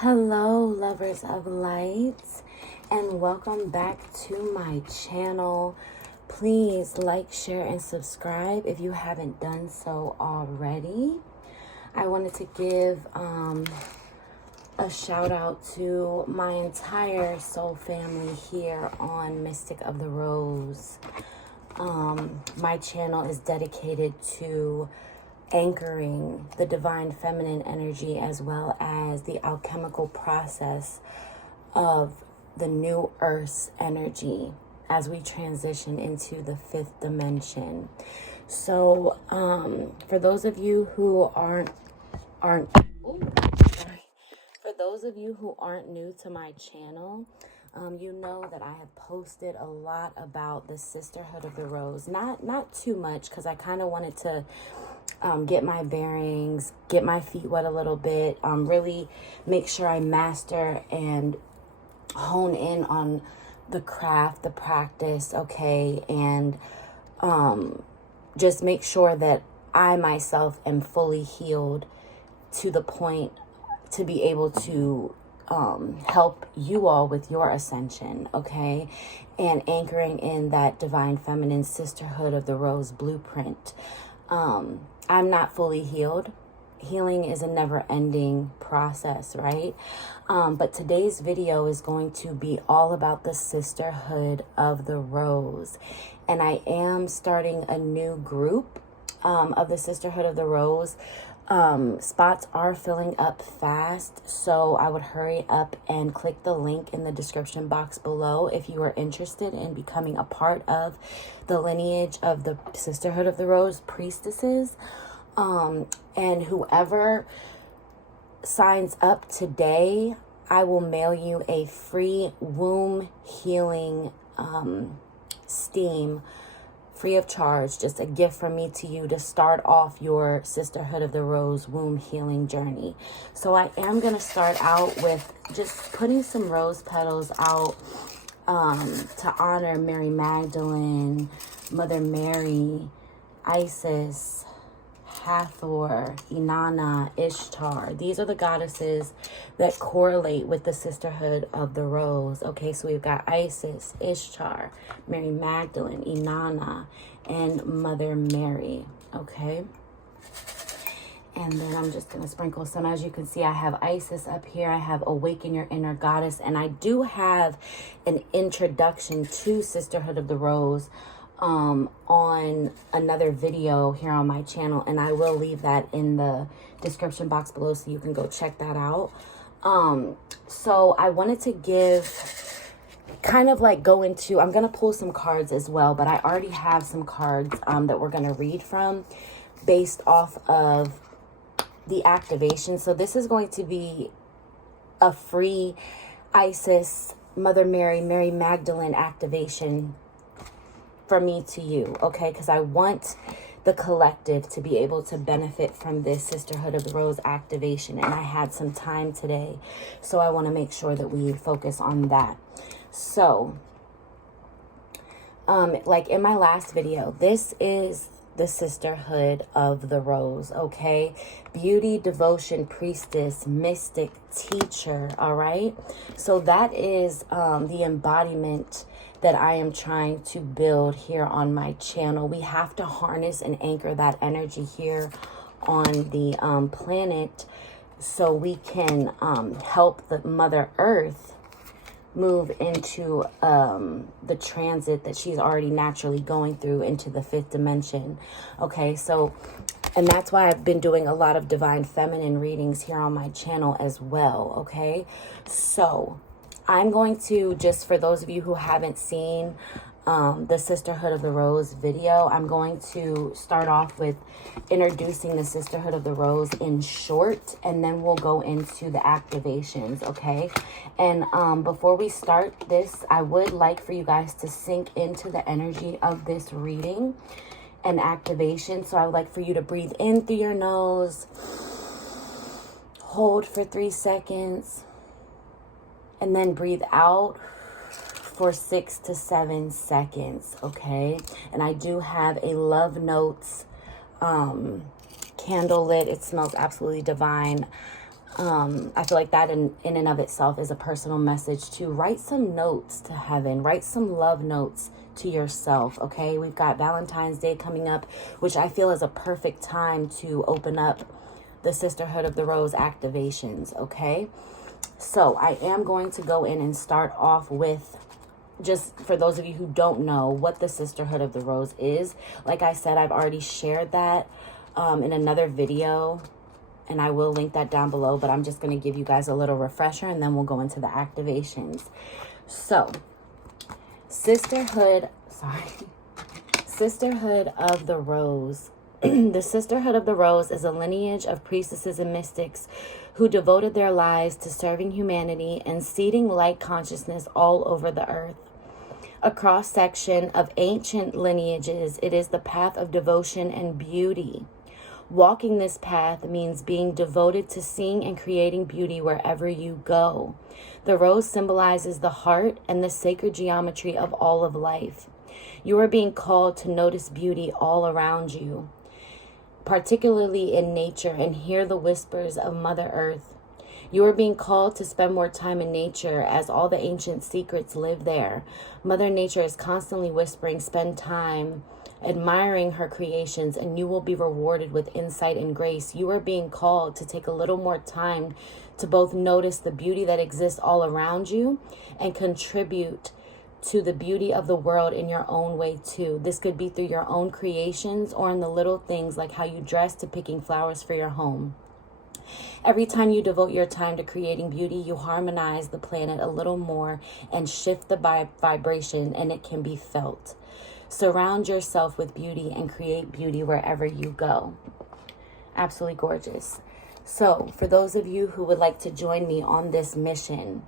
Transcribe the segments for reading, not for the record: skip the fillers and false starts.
Hello, lovers of light, and welcome back to my channel. Please like, share, and subscribe if you haven't done so already. I wanted to give a shout out to my entire soul family here on Mystic of the Rose. My channel is dedicated to anchoring the divine feminine energy as well as the alchemical process of the new earth's energy as we transition into the fifth dimension. So for those of you who aren't new to my channel, you know that I have posted a lot about the Sisterhood of the Rose. Not too much, because I kind of wanted to get my bearings, get my feet wet a little bit, really make sure I master and hone in on the craft, the practice, okay, and just make sure that I myself am fully healed to the point to be able to help you all with your ascension, okay, and anchoring in that divine feminine Sisterhood of the Rose blueprint. I'm not fully healed. Healing is a never-ending process, right? But today's video is going to be all about the Sisterhood of the Rose. And I am starting a new group of the Sisterhood of the Rose. Spots are filling up fast, so I would hurry up and click the link in the description box below if you are interested in becoming a part of the lineage of the Sisterhood of the Rose priestesses. And whoever signs up today, I will mail you a free womb healing steam, free of charge, just a gift from me to you to start off your Sisterhood of the Rose womb healing journey. So I am going to start out with just putting some rose petals out to honor Mary Magdalene, Mother Mary, Isis, Hathor, Inanna, Ishtar. These are the goddesses that correlate with the Sisterhood of the Rose. Okay, so we've got Isis, Ishtar, Mary Magdalene, Inanna, and Mother Mary. Okay, and then I'm just going to sprinkle some. As you can see, I have Isis up here. I have Awaken Your Inner Goddess, and I do have an introduction to Sisterhood of the Rose on another video here on my channel, and I will leave that in the description box below so you can go check that out. So I wanted to give kind of like go into, I'm going to pull some cards as well, but I already have some cards that we're going to read from based off of the activation. So this is going to be a free Isis, Mother Mary, Mary Magdalene activation from me to you, okay? Because I want the collective to be able to benefit from this Sisterhood of the Rose activation, and I had some time today, so I want to make sure that we focus on that. So, like in my last video, this is the Sisterhood of the Rose, okay? Beauty, devotion, priestess, mystic, teacher, all right? So that is the embodiment that I am trying to build here on my channel. We have to harness and anchor that energy here on the planet so we can help the Mother Earth move into the transit that she's already naturally going through into the fifth dimension. Okay, so, and that's why I've been doing a lot of divine feminine readings here on my channel as well, okay? So I'm going to, just for those of you who haven't seen the Sisterhood of the Rose video, I'm going to start off with introducing the Sisterhood of the Rose in short, and then we'll go into the activations, okay? And before we start this, I would like for you guys to sink into the energy of this reading and activation. So I would like for you to breathe in through your nose, hold for 3 seconds, and then breathe out for 6 to 7 seconds, okay? And I do have a Love Notes candle lit. It smells absolutely divine. I feel like that in and of itself is a personal message to write some notes to heaven, write some love notes to yourself, okay? We've got Valentine's Day coming up, which I feel is a perfect time to open up the Sisterhood of the Rose activations, okay? So I am going to go in and start off with, just for those of you who don't know what the Sisterhood of the Rose is. Like I said, I've already shared that in another video, and I will link that down below, but I'm just going to give you guys a little refresher, and then we'll go into the activations. So, Sisterhood of the Rose. The Sisterhood of the Rose is a lineage of priestesses and mystics who devoted their lives to serving humanity and seeding light consciousness all over the earth. A cross-section of ancient lineages, it is the path of devotion and beauty. Walking this path means being devoted to seeing and creating beauty wherever you go. The rose symbolizes the heart and the sacred geometry of all of life. You are being called to notice beauty all around you, particularly in nature, and hear the whispers of Mother Earth. You are being called to spend more time in nature, as all the ancient secrets live there. Mother Nature is constantly whispering, spend time admiring her creations, and you will be rewarded with insight and grace. You are being called to take a little more time to both notice the beauty that exists all around you and contribute to the beauty of the world in your own way too. This could be through your own creations or in the little things like how you dress to picking flowers for your home. Every time you devote your time to creating beauty, you harmonize the planet a little more and shift the vibration, and it can be felt. Surround yourself with beauty and create beauty wherever you go. Absolutely gorgeous. So, for those of you who would like to join me on this mission,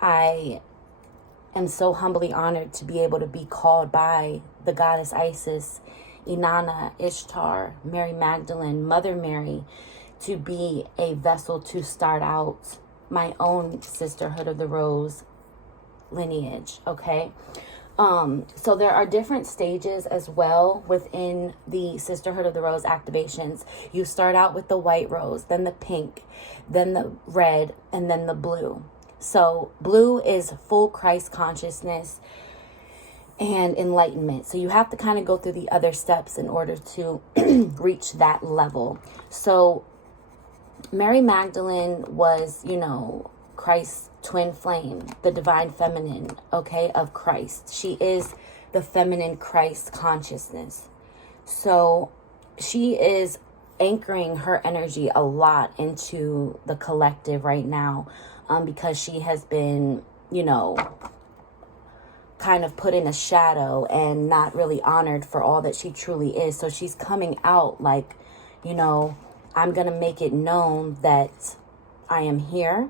I am so humbly honored to be able to be called by the goddess Isis, Inanna, Ishtar, Mary Magdalene, Mother Mary, to be a vessel to start out my own Sisterhood of the Rose lineage, okay? So there are different stages as well within the Sisterhood of the Rose activations. You start out with the white rose, then the pink, then the red, and then the blue. So blue is full Christ consciousness and enlightenment. So you have to kind of go through the other steps in order to reach that level. So Mary Magdalene was, Christ's twin flame, the divine feminine, okay, of Christ. She is the feminine Christ consciousness. So she is anchoring her energy a lot into the collective right now, because she has been, kind of put in a shadow and not really honored for all that she truly is. So she's coming out like, I'm going to make it known that I am here,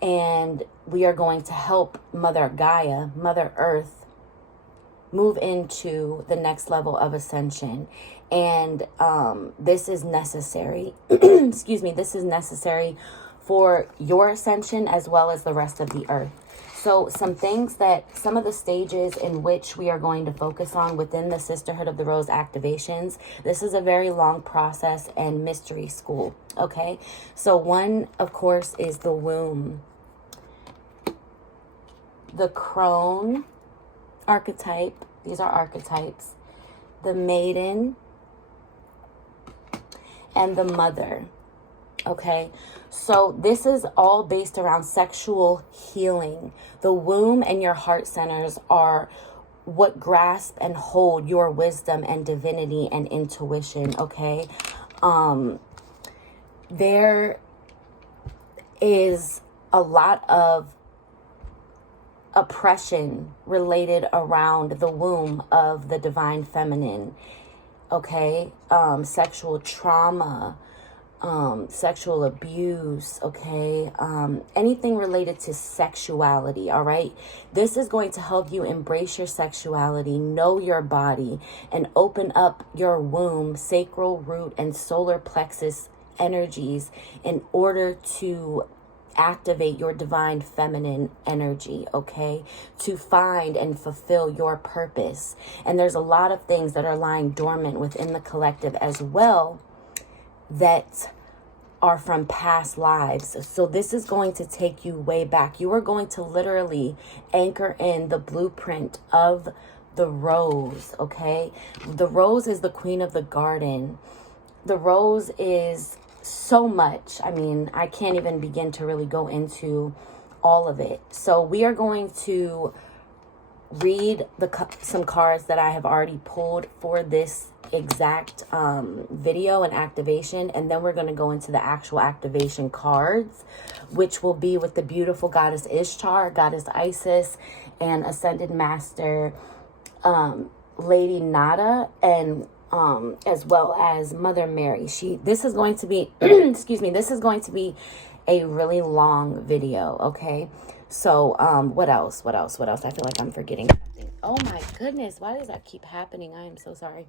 and we are going to help Mother Gaia, Mother Earth, move into the next level of ascension. And this is necessary. Excuse me. This is necessary for your ascension as well as the rest of the earth. So some of the stages in which we are going to focus on within the Sisterhood of the Rose activations, this is a very long process and mystery school, okay? So one, of course, is the womb. The crone archetype, these are archetypes, the maiden, and the mother. Okay, so this is all based around sexual healing. The womb and your heart centers are what grasp and hold your wisdom and divinity and intuition, okay? There is a lot of oppression related around the womb of the divine feminine, okay? Sexual trauma, sexual abuse, okay? Anything related to sexuality, all right? This is going to help you embrace your sexuality, know your body, and open up your womb, sacral root, and solar plexus energies in order to activate your divine feminine energy, okay? To find and fulfill your purpose. And there's a lot of things that are lying dormant within the collective as well that are from past lives. So this is going to take you way back. You are going to literally anchor in the blueprint of the rose, okay? The rose is the queen of the garden. The rose is so much. I mean, I can't even begin to really go into all of it. So we are going to read some cards that I have already pulled for this exact video and activation, and then we're going to go into the actual activation cards, which will be with the beautiful goddess Ishtar, goddess Isis, and ascended master Lady Nada, and as well as Mother Mary. This is going to be excuse me, this is going to be a really long video, okay? So what else? I feel like I'm forgetting something. Oh my goodness, why does that keep happening? I am so sorry.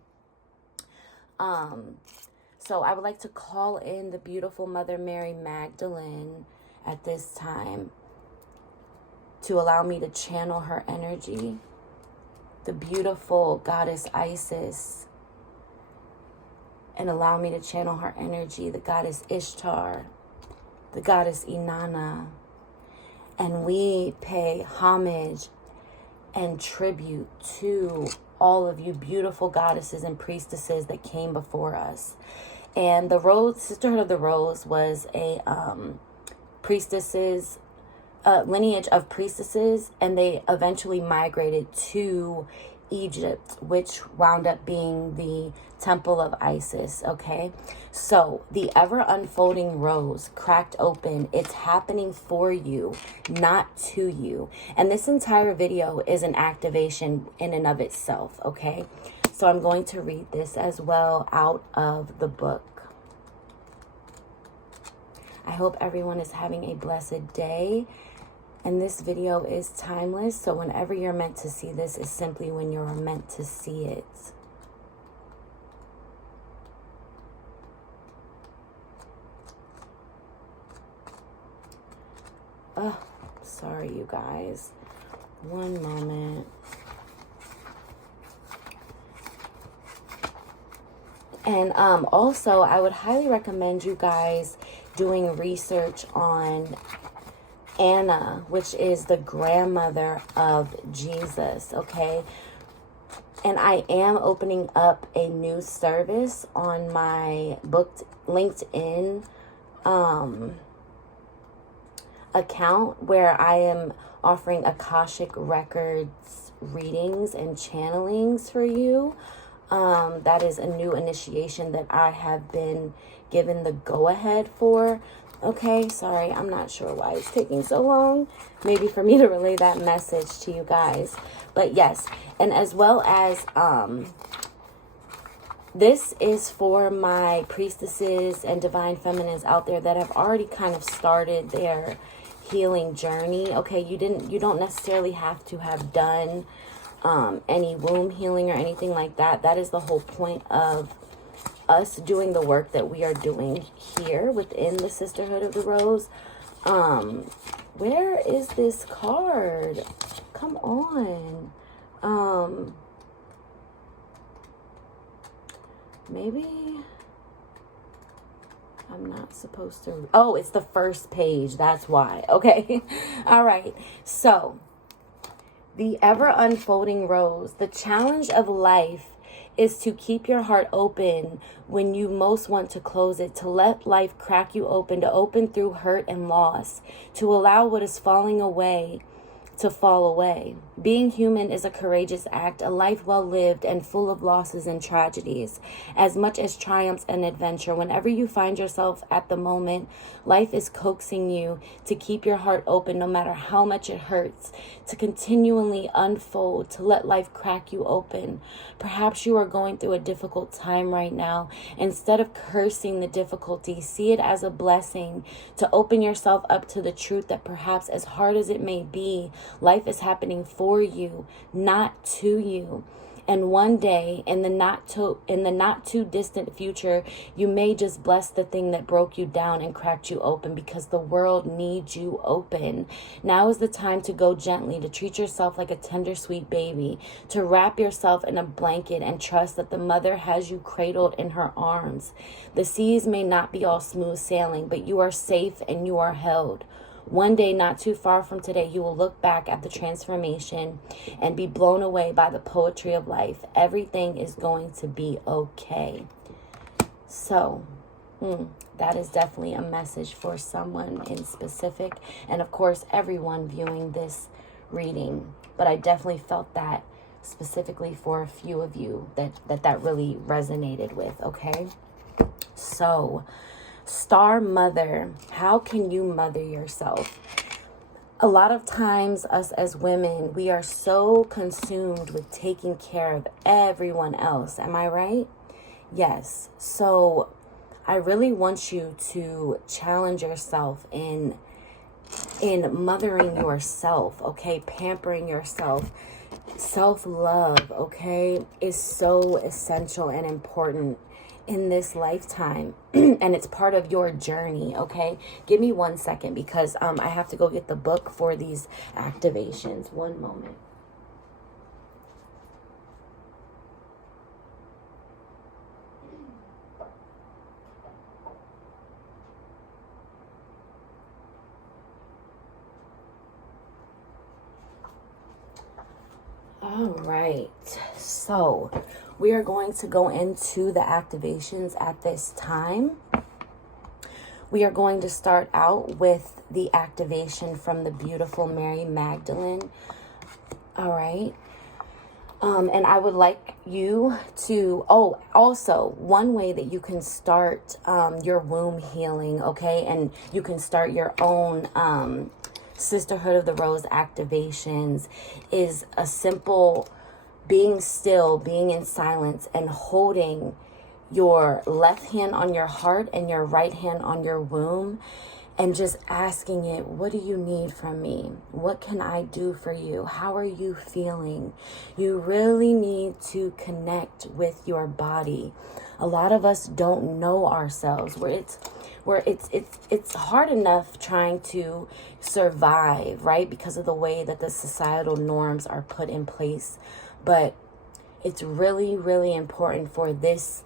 So I would like to call in the beautiful Mother Mary Magdalene at this time to allow me to channel her energy. The beautiful goddess Isis, and allow me to channel her energy, the goddess Ishtar, the goddess Inanna. And we pay homage and tribute to all of you beautiful goddesses and priestesses that came before us. And the Rose, Sisterhood of the Rose, was a priestesses, lineage of priestesses, and they eventually migrated to Egypt, which wound up being the temple of Isis, okay? So the ever unfolding rose cracked open. It's happening for you, not to you. And this entire video is an activation in and of itself, okay? So I'm going to read this as well out of the book. I hope everyone is having a blessed day. And this video is timeless, so whenever you're meant to see this is simply when you're meant to see it. Oh, sorry you guys. One moment. And also, I would highly recommend you guys doing research on Anna, which is the grandmother of Jesus, okay? And I am opening up a new service on my LinkedIn account where I am offering Akashic Records readings and channelings for you. That is a new initiation that I have been given the go-ahead for. Okay, sorry, I'm not sure why it's taking so long. Maybe for me to relay that message to you guys. But yes, and as well as this is for my priestesses and divine feminines out there that have already kind of started their healing journey. Okay, you don't necessarily have to have done any womb healing or anything like that. That is the whole point of us doing the work that we are doing here within the Sisterhood of the Rose. Where is this card? Come on. Maybe I'm not supposed to. Oh, it's the first page. That's why. Okay. All right. So the ever unfolding rose, the challenge of life is to keep your heart open when you most want to close it, to let life crack you open, to open through hurt and loss, to allow what is falling away to fall away. Being human is a courageous act, a life well lived and full of losses and tragedies, as much as triumphs and adventure. Whenever you find yourself at the moment, life is coaxing you to keep your heart open no matter how much it hurts, to continually unfold, to let life crack you open. Perhaps you are going through a difficult time right now. Instead of cursing the difficulty, see it as a blessing to open yourself up to the truth that perhaps, as hard as it may be, life is happening for you, not to you. And one day in the not too distant future, you may just bless the thing that broke you down and cracked you open, because the world needs you open. Now is the time to go gently, to treat yourself like a tender, sweet baby, to wrap yourself in a blanket and trust that the mother has you cradled in her arms. The seas may not be all smooth sailing, but you are safe and you are held. One day, not too far from today, you will look back at the transformation and be blown away by the poetry of life. Everything is going to be okay. So, that is definitely a message for someone in specific. And of course, everyone viewing this reading. But I definitely felt that specifically for a few of you that really resonated with, okay? So, Star Mother, how can you mother yourself? A lot of times, us as women, we are so consumed with taking care of everyone else. Am I right? Yes. So I really want you to challenge yourself in mothering yourself, okay? Pampering yourself. Self-love, okay, is so essential and important in this lifetime. And it's part of your journey, okay? Give me 1 second, because I have to go get the book for these activations. One moment. All right, so we are going to go into the activations at this time. We are going to start out with the activation from the beautiful Mary Magdalene. All right. And I would like you to, also one way that you can start your womb healing, okay? And you can start your own Sisterhood of the Rose activations is a simple being still, being in silence, and holding your left hand on your heart and your right hand on your womb, and just asking it, what do you need from me? What can I do for you? How are you feeling? You really need to connect with your body. A lot of us don't know ourselves, where it's hard enough trying to survive, right? Because of the way that the societal norms are put in place. But it's really, really important for this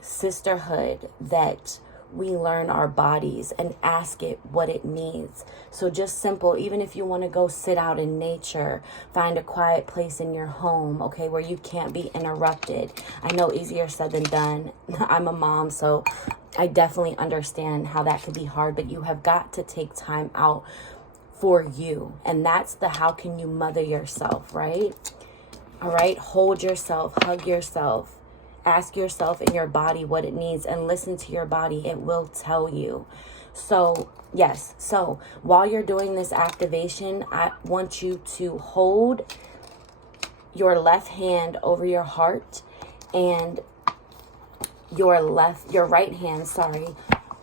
sisterhood that we learn our bodies and ask it what it needs. So just simple, even if you want to go sit out in nature, find a quiet place in your home, okay, where you can't be interrupted. I know easier said than done. I'm a mom, so I definitely understand how that could be hard, but you have got to take time out for you. And that's the how can you mother yourself, right? All right, hold yourself, hug yourself. Ask yourself in your body what it needs and listen to your body. It will tell you. So, yes. So, while you're doing this activation, I want you to hold your left hand over your heart and your right hand,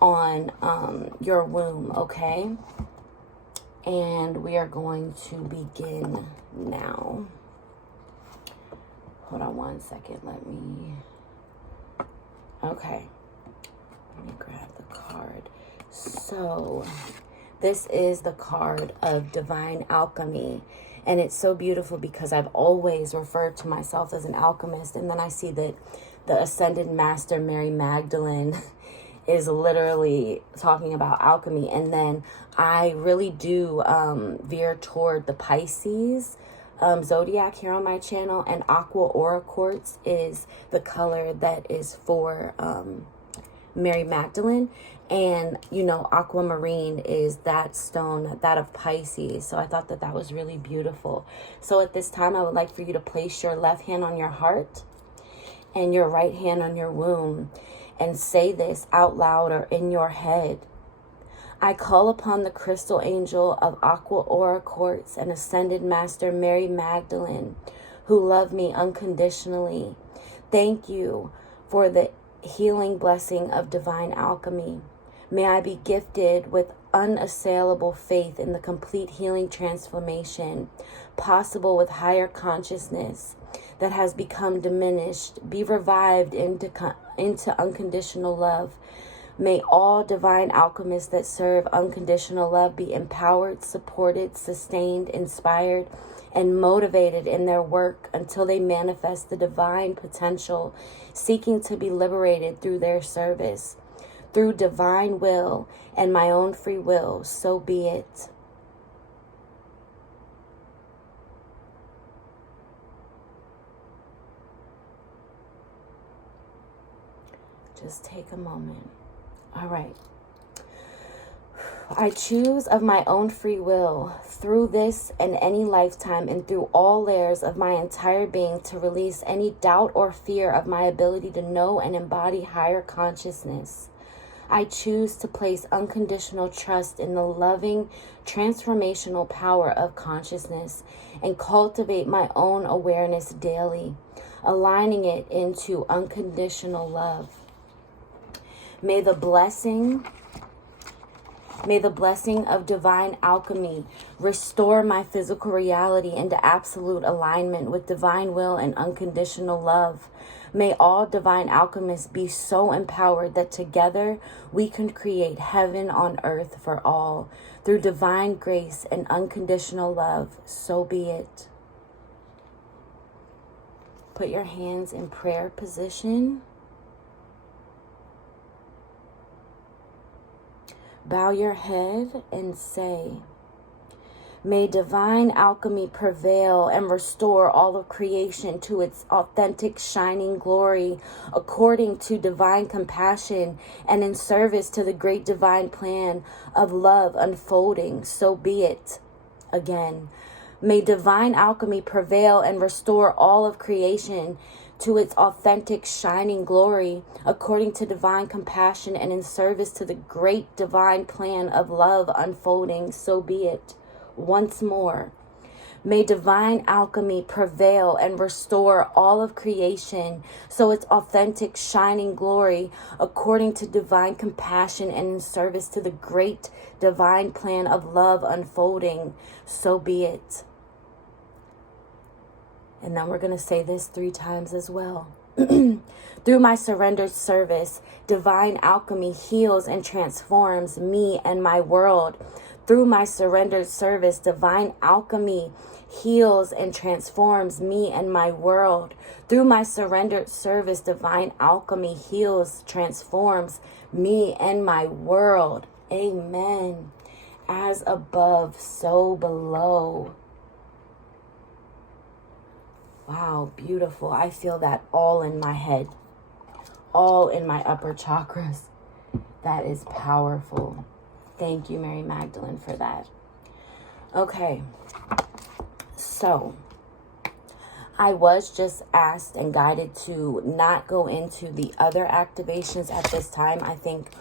on your womb, okay? And we are going to begin now. Hold on 1 second. Okay. Let me grab the card. So, this is the card of Divine Alchemy. And it's so beautiful because I've always referred to myself as an alchemist. And then I see that the Ascended Master, Mary Magdalene, is literally talking about alchemy. And then I really do veer toward the Pisces zodiac here on my channel, and aqua aura quartz is the color that is for Mary Magdalene, and aquamarine is that stone, that of Pisces. So I thought that was really beautiful. So at this time, I would like for you to place your left hand on your heart and your right hand on your womb and say this out loud or in your head. I call upon the crystal angel of aqua aura quartz and Ascended Master Mary Magdalene, who love me unconditionally. Thank you for the healing blessing of divine alchemy. May I be gifted with unassailable faith in the complete healing transformation possible with higher consciousness that has become diminished. Be revived into unconditional love. May all divine alchemists that serve unconditional love be empowered, supported, sustained, inspired, and motivated in their work until they manifest the divine potential, seeking to be liberated through their service. Through divine will and my own free will, so be it. Just take a moment. All right. I choose of my own free will through this and any lifetime and through all layers of my entire being to release any doubt or fear of my ability to know and embody higher consciousness. I choose to place unconditional trust in the loving, transformational power of consciousness and cultivate my own awareness daily, aligning it into unconditional love. May the blessing of divine alchemy restore my physical reality into absolute alignment with divine will and unconditional love. May all divine alchemists be so empowered that together we can create heaven on earth for all. Through divine grace and unconditional love, so be it. Put your hands in prayer position. Bow your head and say, may divine alchemy prevail and restore all of creation to its authentic shining glory according to divine compassion and in service to the great divine plan of love unfolding. So be it. Again, may divine alchemy prevail and restore all of creation to its authentic shining glory according to divine compassion and in service to the great divine plan of love unfolding. So be it. Once more, may divine alchemy prevail and restore all of creation so its authentic shining glory according to divine compassion and in service to the great divine plan of love unfolding. So be it. And then we're going to say this 3 times as well. Through my surrendered service, divine alchemy heals and transforms me and my world. Through my surrendered service, divine alchemy heals and transforms me and my world. Through my surrendered service, divine alchemy heals, transforms me and my world. Amen. As above, so below. Wow, beautiful. I feel that all in my head, all in my upper chakras. That is powerful. Thank you, Mary Magdalene, for that. Okay, so I was just asked and guided to not go into the other activations at this time. I think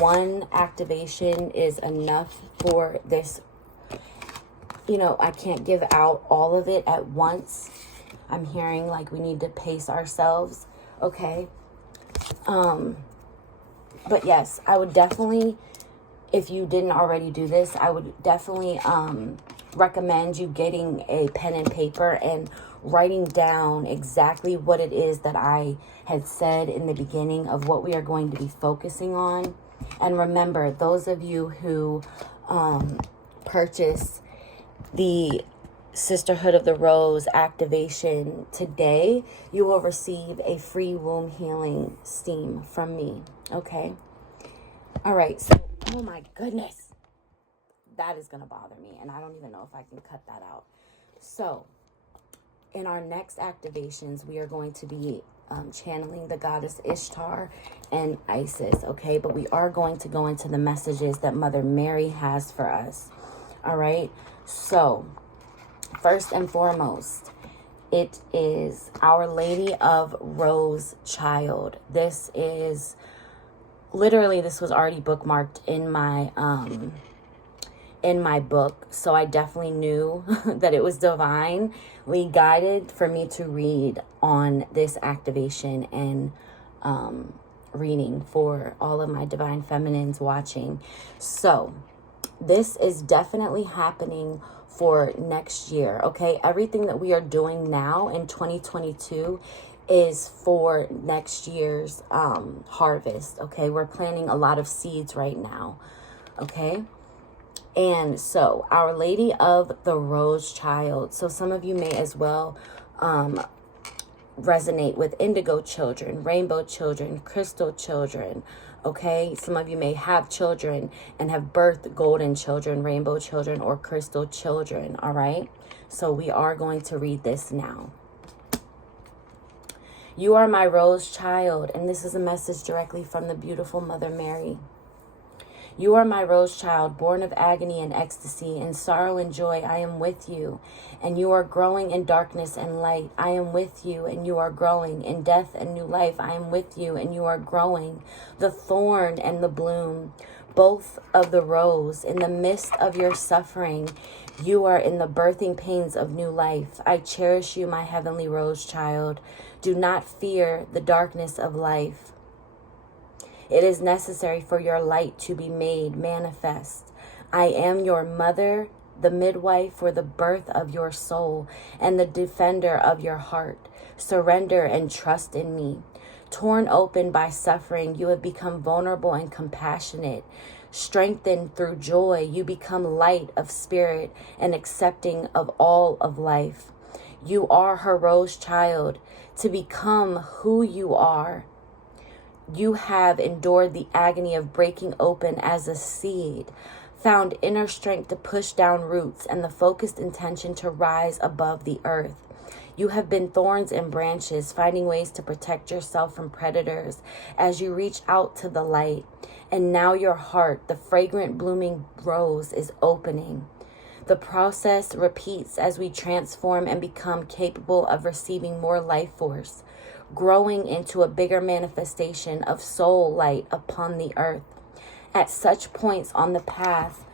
one activation is enough for this. You know, I can't give out all of it at once. I'm hearing like we need to pace ourselves, okay? But yes, I would definitely, if you didn't already do this, I would definitely recommend you getting a pen and paper and writing down exactly what it is that I had said in the beginning of what we are going to be focusing on. And remember, those of you who purchase the Sisterhood of the Rose activation today, you will receive a free womb healing steam from me. Okay. All right. So, oh my goodness, that is going to bother me. And I don't even know if I can cut that out. So in our next activations, we are going to be channeling the goddess Ishtar and Isis. Okay. But we are going to go into the messages that Mother Mary has for us. All right. So first and foremost, it is Our Lady of Rose Child. This is literally, this was already bookmarked in my book, so I definitely knew that it was divinely guided for me to read on this activation and reading for all of my divine feminines watching. So this is definitely happening for next year, okay? Everything that we are doing now in 2022 is for next year's harvest, okay? We're planting a lot of seeds right now, okay? And so Our Lady of the Rose Child. So some of you may as well resonate with indigo children, rainbow children, crystal children, okay? Some of you may have children and have birthed golden children, rainbow children, or crystal children, all right? So we are going to read this now. You are my rose child, and this is a message directly from the beautiful Mother Mary. You are my rose child, born of agony and ecstasy, in sorrow and joy, I am with you, and you are growing in darkness and light. I am with you, and you are growing in death and new life. I am with you, and you are growing, the thorn and the bloom, both of the rose. In the midst of your suffering, you are in the birthing pains of new life. I cherish you, my heavenly rose child. Do not fear the darkness of life. It is necessary for your light to be made manifest. I am your mother, the midwife for the birth of your soul, and the defender of your heart. Surrender and trust in me. Torn open by suffering, you have become vulnerable and compassionate. Strengthened through joy, you become light of spirit and accepting of all of life. You are her rose child. To become who you are, you have endured the agony of breaking open as a seed, found inner strength to push down roots and the focused intention to rise above the earth. You have been thorns and branches, finding ways to protect yourself from predators as you reach out to the light. And now your heart, the fragrant blooming rose, is opening. The process repeats as we transform and become capable of receiving more life force, growing into a bigger manifestation of soul light upon the earth. At such points on the path,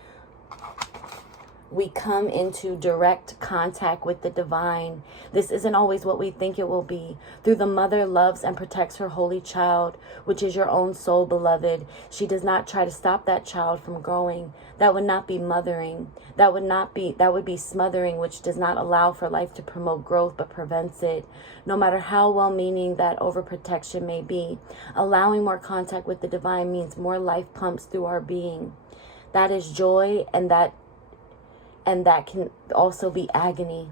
we come into direct contact with the divine. This isn't always what we think it will be. Through the mother loves and protects her holy child, which is your own soul, beloved. She does not try to stop that child from growing. That would not be mothering. That would be smothering, which does not allow for life to promote growth but prevents it. No matter how well-meaning that overprotection may be, allowing more contact with the divine means more life pumps through our being. That is joy, and that can also be agony.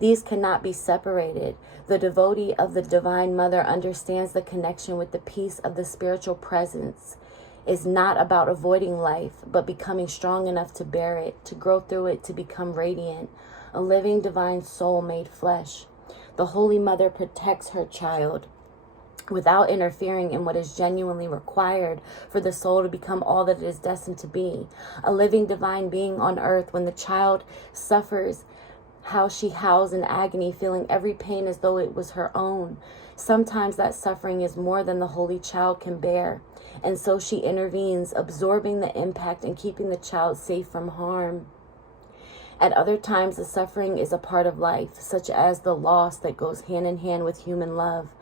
These cannot be separated. The devotee of the Divine Mother understands the connection with the peace of the spiritual presence is not about avoiding life, but becoming strong enough to bear it, to grow through it, to become radiant, a living divine soul made flesh. The Holy Mother protects her child without interfering in what is genuinely required for the soul to become all that it is destined to be, a living divine being on earth. When the child suffers, how she howls in agony, feeling every pain as though it was her own. Sometimes that suffering is more than the holy child can bear, and so she intervenes, absorbing the impact and keeping the child safe from harm. At other times, the suffering is a part of life, such as the loss that goes hand in hand with human love.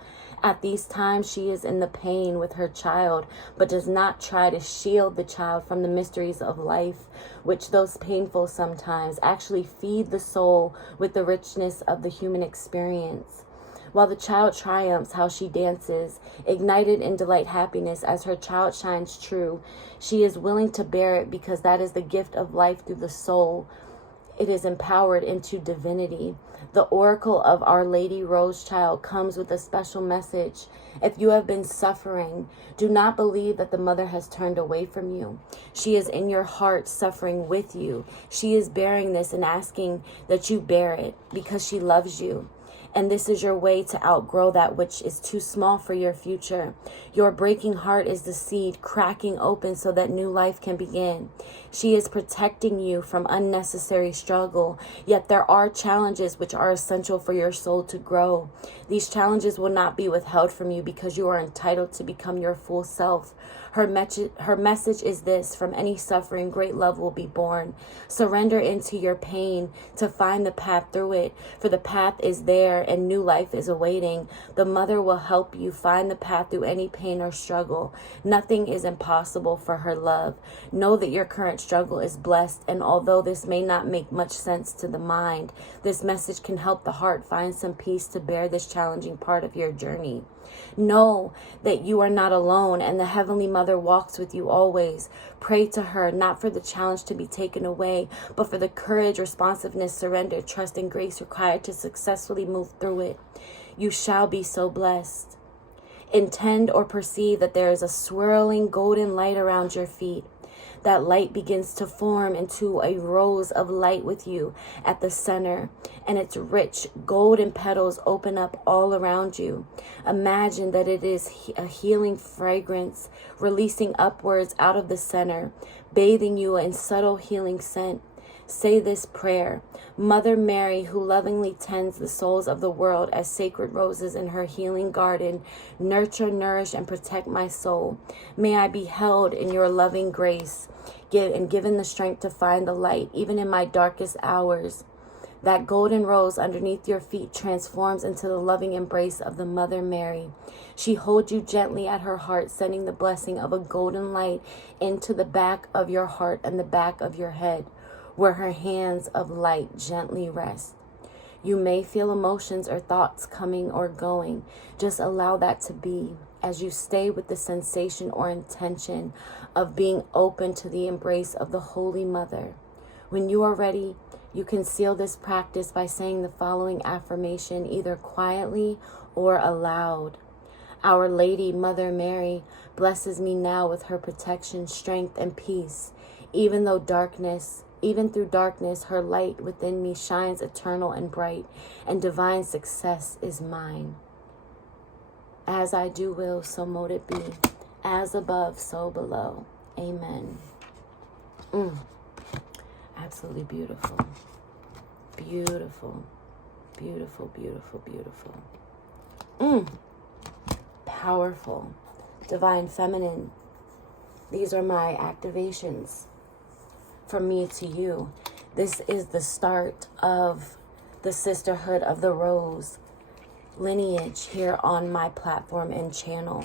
At these times, she is in the pain with her child, but does not try to shield the child from the mysteries of life, which, though painful sometimes, actually feed the soul with the richness of the human experience. While the child triumphs, how she dances, ignited in delight happiness as her child shines true. She is willing to bear it because that is the gift of life through the soul. It is empowered into divinity. The oracle of Our Lady Rose Child comes with a special message. If you have been suffering, do not believe that the mother has turned away from you. She is in your heart suffering with you. She is bearing this and asking that you bear it because she loves you. And this is your way to outgrow that which is too small for your future. Your breaking heart is the seed cracking open so that new life can begin. She is protecting you from unnecessary struggle, yet there are challenges which are essential for your soul to grow. These challenges will not be withheld from you because you are entitled to become your full self. Her message is this: from any suffering, great love will be born. Surrender into your pain to find the path through it, for the path is there and new life is awaiting. The mother will help you find the path through any pain or struggle. Nothing is impossible for her love. Know that your current struggle is blessed, and although this may not make much sense to the mind, this message can help the heart find some peace to bear this challenging part of your journey. Know that you are not alone, and the Heavenly Mother walks with you always. Pray to her, not for the challenge to be taken away, but for the courage, responsiveness, surrender, trust, and grace required to successfully move through it. You shall be so blessed. Intend or perceive that there is a swirling golden light around your feet. That light begins to form into a rose of light with you at the center, and its rich golden petals open up all around you. Imagine that it is a healing fragrance releasing upwards out of the center, bathing you in subtle healing scent. Say this prayer: Mother Mary, who lovingly tends the souls of the world as sacred roses in her healing garden, nurture, nourish, and protect my soul. May I be held in your loving grace, given the strength to find the light, even in my darkest hours. That golden rose underneath your feet transforms into the loving embrace of the Mother Mary. She holds you gently at her heart, sending the blessing of a golden light into the back of your heart and the back of your head, where her hands of light gently rest. You may feel emotions or thoughts coming or going. Just allow that to be as you stay with the sensation or intention of being open to the embrace of the Holy Mother. When you are ready, you can seal this practice by saying the following affirmation, either quietly or aloud. Our Lady, Mother Mary, blesses me now with her protection, strength, and peace. Even through darkness, her light within me shines eternal and bright, and divine success is mine. As I do will, so mote it be. As above, so below. Amen. Absolutely beautiful. Beautiful. Beautiful, beautiful, beautiful. Powerful. Divine Feminine. These are my activations from me to you. This is the start of the Sisterhood of the Rose lineage here on my platform and channel.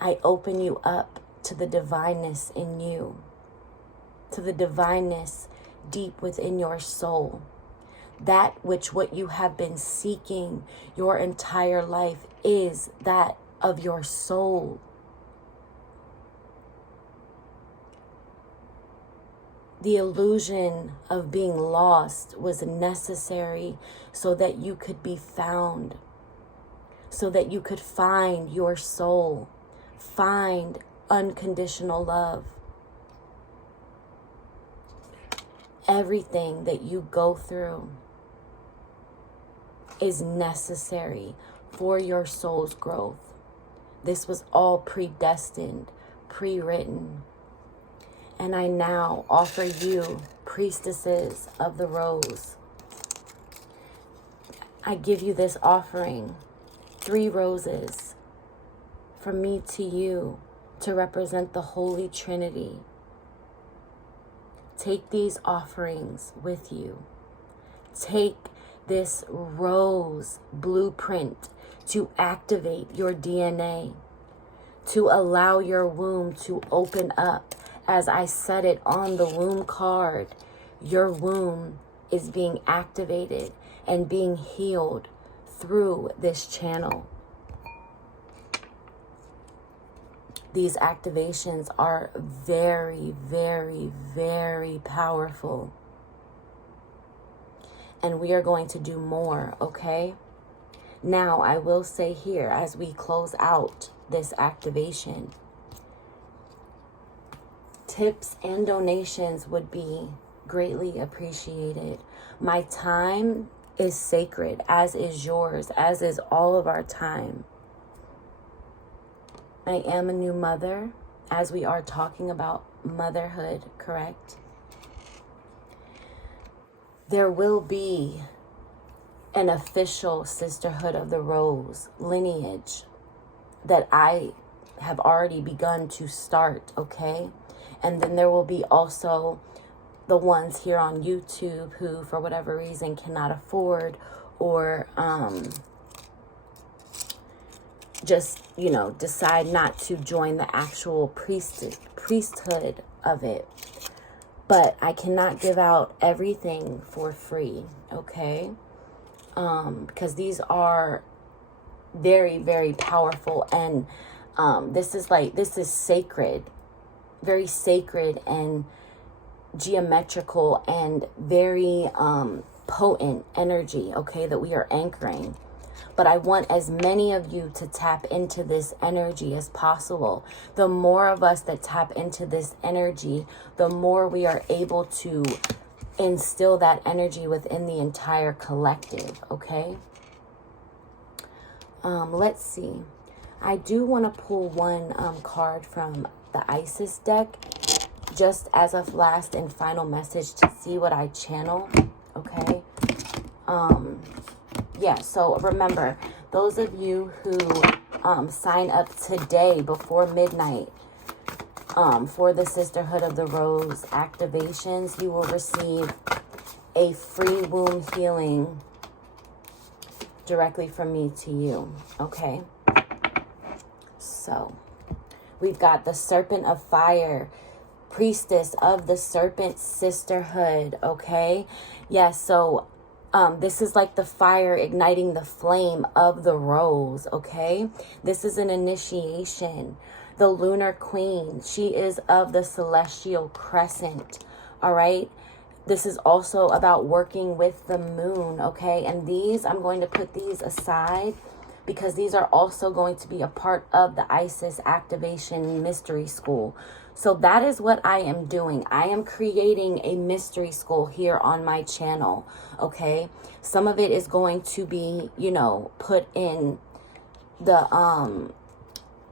I open you up to the divineness in you, to the divineness deep within your soul. That which what you have been seeking your entire life is that of your soul. The illusion of being lost was necessary so that you could be found, so that you could find your soul, find unconditional love. Everything that you go through is necessary for your soul's growth. This was all predestined, pre-written. And I now offer you, priestesses of the rose. I give you this offering, 3 roses, from me to you, to represent the Holy Trinity. Take these offerings with you. Take this rose blueprint to activate your DNA, to allow your womb to open up. As I said it on the womb card, your womb is being activated and being healed through this channel. These activations are very, very, very powerful. And we are going to do more, okay? Now, I will say here, as we close out this activation, tips and donations would be greatly appreciated. My time is sacred, as is yours, as is all of our time. I am a new mother, as we are talking about motherhood, correct? There will be an official Sisterhood of the Rose lineage that I have already begun to start, okay? And then there will be also the ones here on YouTube who, for whatever reason, cannot afford or just, you know, decide not to join the actual priesthood of it. But I cannot give out everything for free, okay? Because these are very, very powerful, and this is sacred, very sacred and geometrical and very potent energy, okay, that we are anchoring. But I want as many of you to tap into this energy as possible. The more of us that tap into this energy, the more we are able to instill that energy within the entire collective, okay? Let's see. I do want to pull one card from the Isis deck, just as a last and final message to see what I channel, okay? Yeah, so remember, those of you who sign up today before midnight for the Sisterhood of the Rose activations, you will receive a free womb healing directly from me to you, okay? So, we've got the Serpent of Fire, Priestess of the Serpent Sisterhood, okay? Yes, so this is like the fire igniting the flame of the rose, okay? This is an initiation. The Lunar Queen, she is of the celestial crescent, all right? This is also about working with the moon, okay? And these, I'm going to put these aside because these are also going to be a part of the Isis activation mystery school. So that is what I am doing. I am creating a mystery school here on my channel, okay? Some of it is going to be, you know, put in the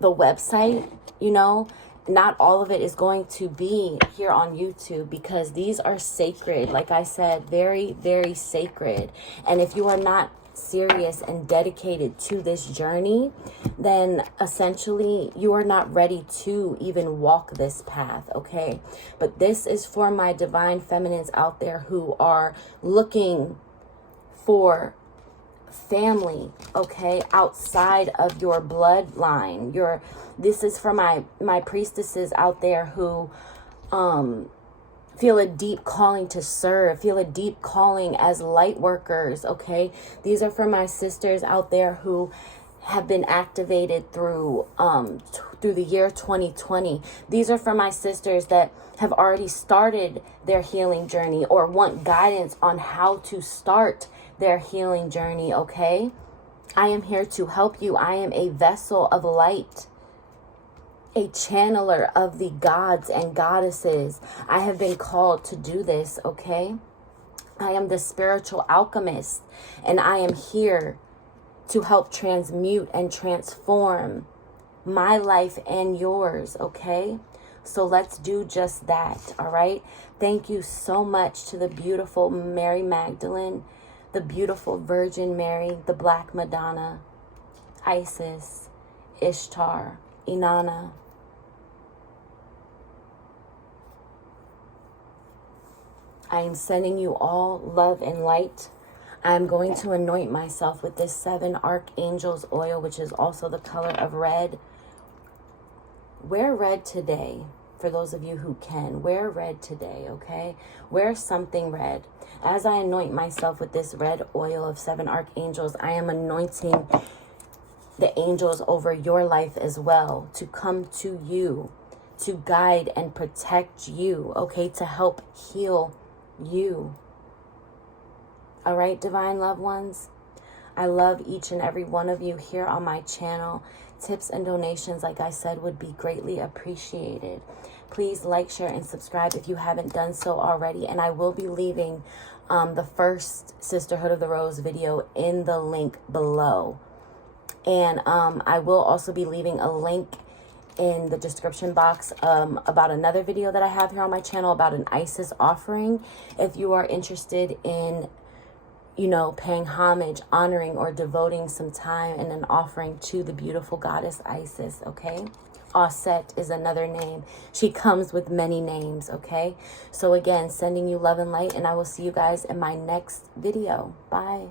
website, you know. Not all of it is going to be here on YouTube because these are sacred. Like I said, very, very sacred. And if you are not serious and dedicated to this journey, then essentially you are not ready to even walk this path, okay? But this is for my divine feminines out there who are looking for family, okay, outside of your bloodline. This is for my priestesses out there who feel a deep calling to serve, feel a deep calling as light workers, okay? These are for my sisters out there who have been activated through the year 2020. These are for my sisters that have already started their healing journey or want guidance on how to start their healing journey, okay? I am here to help you. I am a vessel of light, a channeler of the gods and goddesses. I have been called to do this, okay? I am the spiritual alchemist, and I am here to help transmute and transform my life and yours, okay? So let's do just that, all right? Thank you so much to the beautiful Mary Magdalene, the beautiful Virgin Mary, the Black Madonna, Isis, Ishtar, Inanna. I am sending you all love and light. I'm going to anoint myself with this 7 Archangels oil, which is also the color of red. Wear red today. For those of you who can, wear red today, okay? Wear something red. As I anoint myself with this red oil of 7 Archangels, I am anointing the angels over your life as well to come to you, to guide and protect you, okay? To help heal you. All right, divine loved ones, I love each and every one of you here on my channel. Tips and donations, like I said, would be greatly appreciated. Please like, share, and subscribe if you haven't done so already. And I will be leaving the first Sisterhood of the Rose video in the link below. And I will also be leaving a link in the description box about another video that I have here on my channel about an Isis offering. If you are interested in, you know, paying homage, honoring, or devoting some time and an offering to the beautiful goddess Isis, okay? Auset is another name. She comes with many names, okay? So again, sending you love and light, and I will see you guys in my next video. Bye.